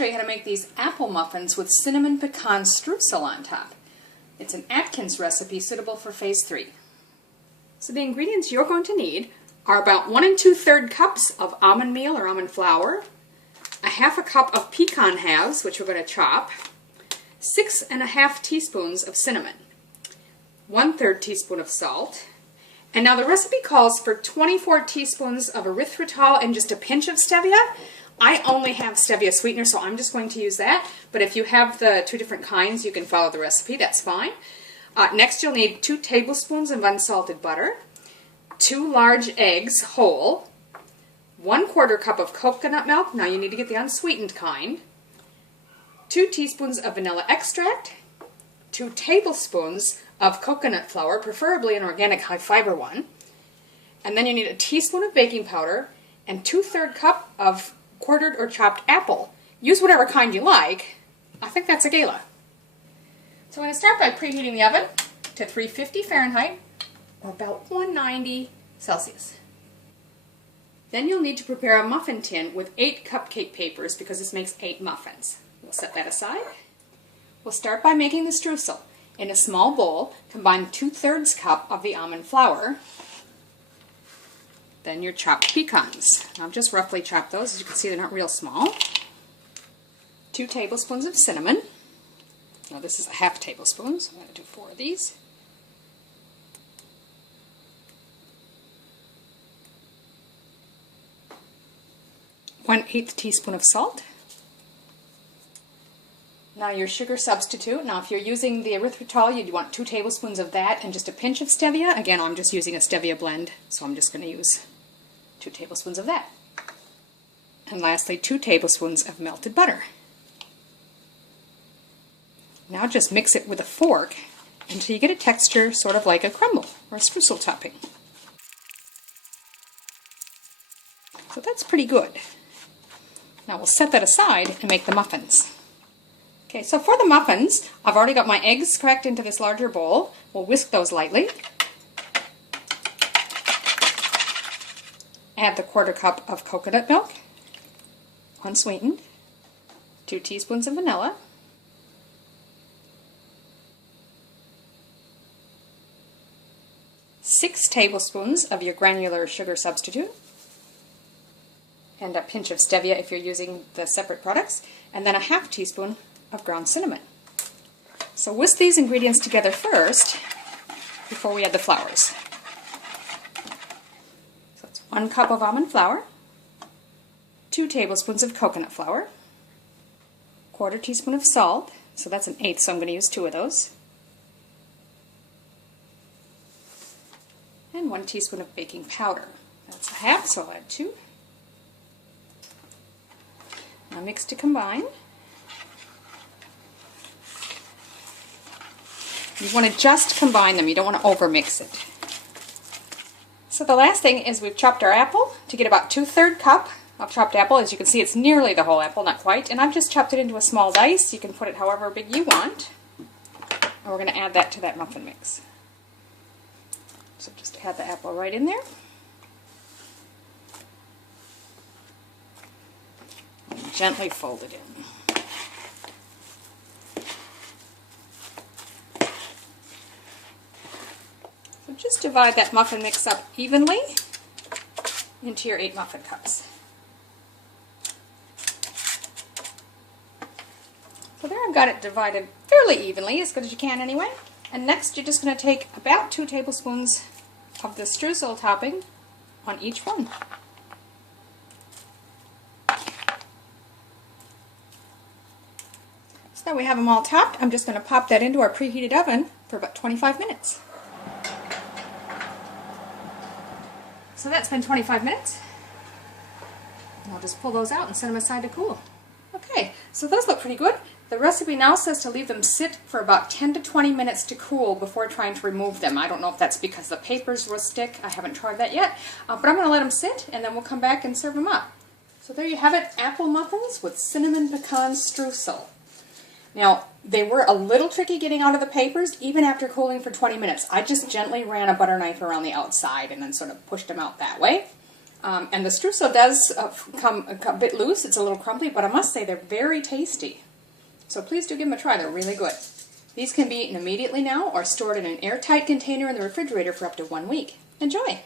show you how to make these apple muffins with Cinnamon-Pecan Streusel on top. It's an Atkins recipe suitable for phase 3. So the ingredients you're going to need are about 1 2/3 cups of almond meal or almond flour, a half a cup of pecan halves, which we're going to chop, 6 1/2 teaspoons of cinnamon, 1/3 teaspoon of salt, and now the recipe calls for 24 teaspoons of erythritol and just a pinch of stevia. I only have stevia sweetener, so I'm just going to use that, but if you have the 2 different kinds, you can follow the recipe, that's fine. Next you'll need 2 tablespoons of unsalted butter, 2 large eggs whole, 1/4 cup of coconut milk, now you need to get the unsweetened kind, 2 teaspoons of vanilla extract, 2 tablespoons of coconut flour, preferably an organic high fiber one, and then you need a teaspoon of baking powder and 2/3 cup of quartered or chopped apple. Use whatever kind you like. I think that's a gala. So I'm going to start by preheating the oven to 350 Fahrenheit or about 190 Celsius. Then you'll need to prepare a muffin tin with 8 cupcake papers because this makes 8 muffins. We'll set that aside. We'll start by making the streusel. In a small bowl, combine 2/3 cup of the almond flour, then your chopped pecans. I've just roughly chopped those. As you can see, they're not real small. 2 tablespoons of cinnamon. Now this is a half tablespoon, so I'm going to do 4 of these. One-eighth teaspoon of salt. Now your sugar substitute. Now if you're using the erythritol, you'd want 2 tablespoons of that and just a pinch of stevia. Again, I'm just using a stevia blend, so I'm just going to use 2 tablespoons of that. And lastly, 2 tablespoons of melted butter. Now just mix it with a fork until you get a texture sort of like a crumble or a streusel topping. So that's pretty good. Now we'll set that aside and make the muffins. Okay, so for the muffins, I've already got my eggs cracked into this larger bowl. We'll whisk those lightly. Add the 1/4 cup of coconut milk, unsweetened, 2 teaspoons of vanilla, 6 tablespoons of your granular sugar substitute, and a pinch of stevia if you're using the separate products, and then a half teaspoon of ground cinnamon. So whisk these ingredients together first before we add the flours. So it's 1 cup of almond flour, 2 tablespoons of coconut flour, 1/4 teaspoon of salt, so that's 1/8, so I'm going to use 2 of those, and 1 teaspoon of baking powder. That's a half, so I'll add 2. Now mix to combine. You want to just combine them, you don't want to over-mix it. So the last thing is we've chopped our apple to get about 2/3 cup of chopped apple. As you can see, it's nearly the whole apple, not quite, and I've just chopped it into a small dice. You can put it however big you want. And we're going to add that to that muffin mix. So just add the apple right in there. And gently fold it in. Just divide that muffin mix up evenly into your 8 muffin cups. So there I've got it divided fairly evenly, as good as you can anyway. And next you're just going to take about 2 tablespoons of the streusel topping on each one. So now we have them all topped. I'm just going to pop that into our preheated oven for about 25 minutes. So that's been 25 minutes. And I'll just pull those out and set them aside to cool. Okay, so those look pretty good. The recipe now says to leave them sit for about 10 to 20 minutes to cool before trying to remove them. I don't know if that's because the papers will stick. I haven't tried that yet. But I'm going to let them sit and then we'll come back and serve them up. So there you have it, apple muffins with Cinnamon-Pecan Streusel. Now, they were a little tricky getting out of the papers, even after cooling for 20 minutes. I just gently ran a butter knife around the outside and then sort of pushed them out that way. And the streusel does come a bit loose. It's a little crumbly, but I must say they're very tasty. So please do give them a try. They're really good. These can be eaten immediately now or stored in an airtight container in the refrigerator for up to 1 week. Enjoy!